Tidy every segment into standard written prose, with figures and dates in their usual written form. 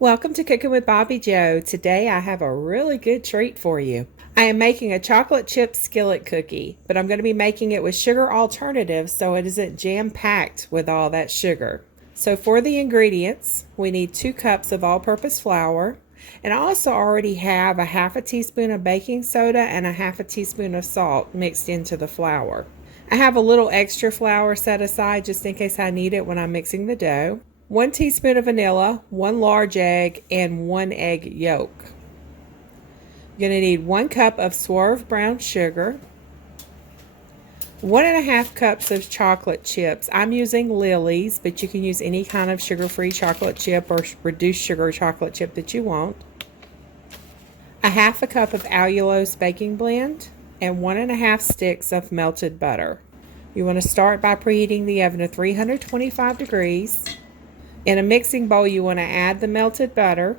Welcome to Cooking with Bobby Joe. Today I have a really good treat for you. I am making a chocolate chip skillet cookie, but I'm going to be making it with sugar alternatives so it isn't jam-packed with all that sugar. So for the ingredients, we need 2 cups of all-purpose flour, and I also already have a half a teaspoon of baking soda and a half a teaspoon of salt mixed into the flour. I have a little extra flour set aside just in case I need it when I'm mixing the dough. 1 teaspoon of vanilla, 1 large egg, and 1 egg yolk. You're going to need 1 cup of swerve brown sugar, 1.5 cups of chocolate chips. I'm using Lily's, but you can use any kind of sugar-free chocolate chip or reduced sugar chocolate chip that you want. A half a cup of allulose baking blend, and 1.5 sticks of melted butter. You want to start by preheating the oven to 325 degrees. In a mixing bowl, you want to add the melted butter,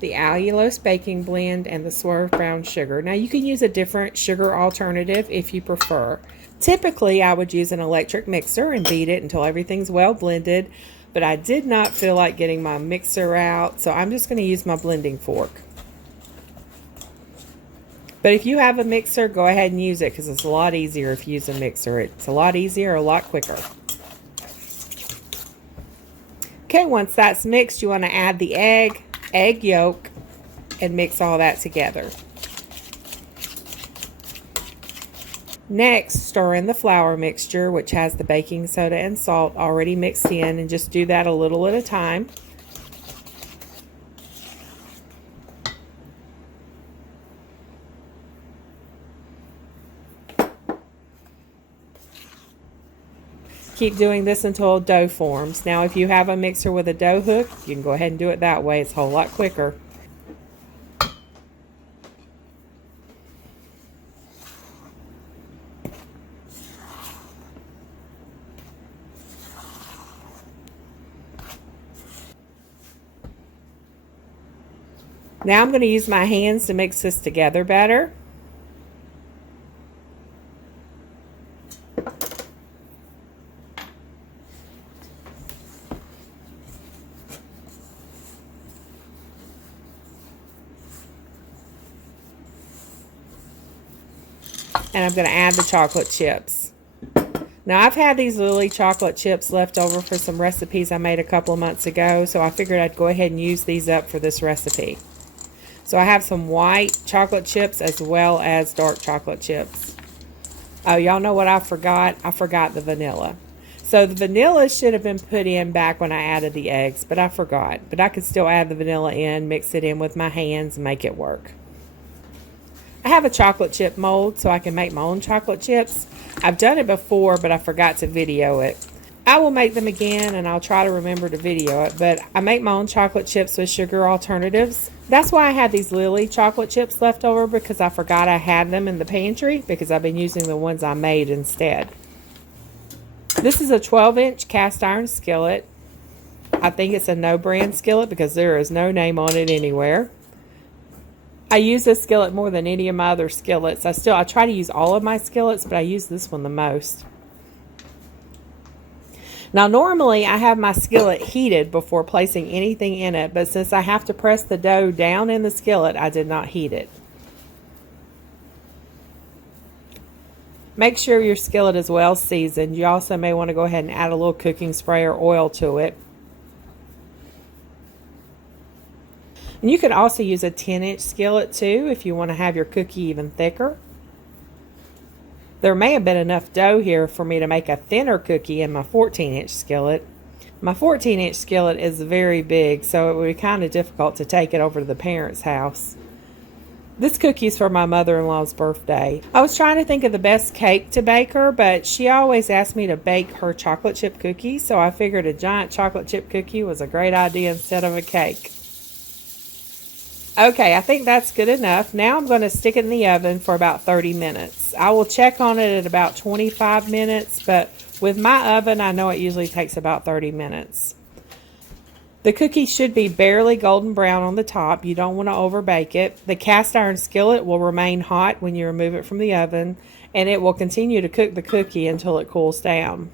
the allulose baking blend, and the swerve brown sugar. Now you can use a different sugar alternative if you prefer. Typically, I would use an electric mixer and beat it until everything's well blended, but I did not feel like getting my mixer out, so I'm just going to use my blending fork. But if you have a mixer, go ahead and use it because it's a lot easier if you use a mixer. It's a lot easier, a lot quicker. Okay, once that's mixed, you want to add the egg yolk, and mix all that together. Next, stir in the flour mixture, which has the baking soda and salt already mixed in, and just do that a little at a time. Keep doing this until dough forms. Now, if you have a mixer with a dough hook, you can go ahead and do it that way. It's a whole lot quicker. Now I'm going to use my hands to mix this together better. And I'm going to add the chocolate chips. Now I've had these Lily chocolate chips left over for some recipes I made a couple of months ago, so I figured I'd go ahead and use these up for this recipe. So I have some white chocolate chips as well as dark chocolate chips. Oh, y'all know what I forgot? I forgot the vanilla. So the vanilla should have been put in back when I added the eggs, but I forgot. But I could still add the vanilla in, mix it in with my hands, and make it work. I have a chocolate chip mold so I can make my own chocolate chips. I've done it before, but I forgot to video it. I will make them again, and I'll try to remember to video it, but I make my own chocolate chips with sugar alternatives. That's why I had these Lily chocolate chips left over, because I forgot I had them in the pantry because I've been using the ones I made instead. This is a 12-inch cast iron skillet. I think it's a no-brand skillet because there is no name on it anywhere. I use this skillet more than any of my other skillets. I try to use all of my skillets, but I use this one the most. Now normally I have my skillet heated before placing anything in it, but since I have to press the dough down in the skillet, I did not heat it. Make sure your skillet is well seasoned. You also may want to go ahead and add a little cooking spray or oil to it. And you could also use a 10-inch skillet too if you want to have your cookie even thicker. There may have been enough dough here for me to make a thinner cookie in my 14-inch skillet. My 14-inch skillet is very big, so it would be kind of difficult to take it over to the parents' house. This cookie is for my mother-in-law's birthday. I was trying to think of the best cake to bake her, but she always asked me to bake her chocolate chip cookies, so I figured a giant chocolate chip cookie was a great idea instead of a cake. Okay, I think that's good enough. Now I'm going to stick it in the oven for about 30 minutes. I will check on it at about 25 minutes, but with my oven, I know it usually takes about 30 minutes. The cookie should be barely golden brown on the top. You don't want to overbake it. The cast iron skillet will remain hot when you remove it from the oven, and it will continue to cook the cookie until it cools down.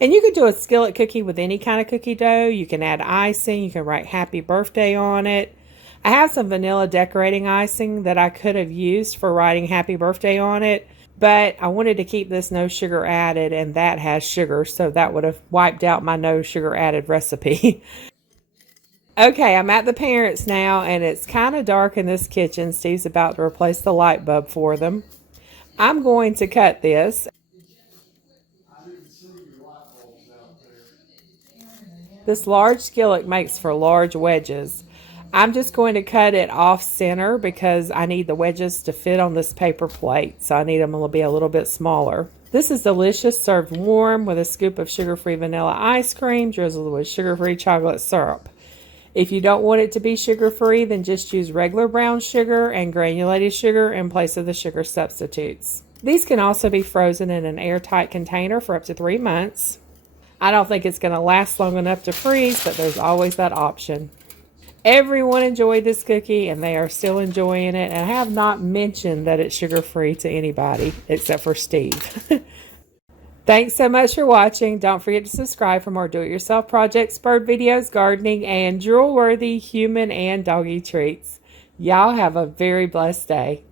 And you could do a skillet cookie with any kind of cookie dough. You can add icing. You can write happy birthday on it. I have some vanilla decorating icing that I could have used for writing happy birthday on it, but I wanted to keep this no sugar added, and that has sugar, so that would have wiped out my no sugar added recipe. Okay, I'm at the parents now, and it's kind of dark in this kitchen. Steve's about to replace the light bulb for them. I'm going to cut this. This large skillet makes for large wedges. I'm just going to cut it off center because I need the wedges to fit on this paper plate, so I need them to be a little bit smaller. This is delicious, served warm with a scoop of sugar-free vanilla ice cream drizzled with sugar-free chocolate syrup. If you don't want it to be sugar-free, then just use regular brown sugar and granulated sugar in place of the sugar substitutes. These can also be frozen in an airtight container for up to 3 months. I don't think it's going to last long enough to freeze, but there's always that option. Everyone enjoyed this cookie, and they are still enjoying it. And I have not mentioned that it's sugar-free to anybody except for Steve. Thanks so much for watching. Don't forget to subscribe for more do-it-yourself projects, bird videos, gardening, and drool-worthy human and doggy treats. Y'all have a very blessed day.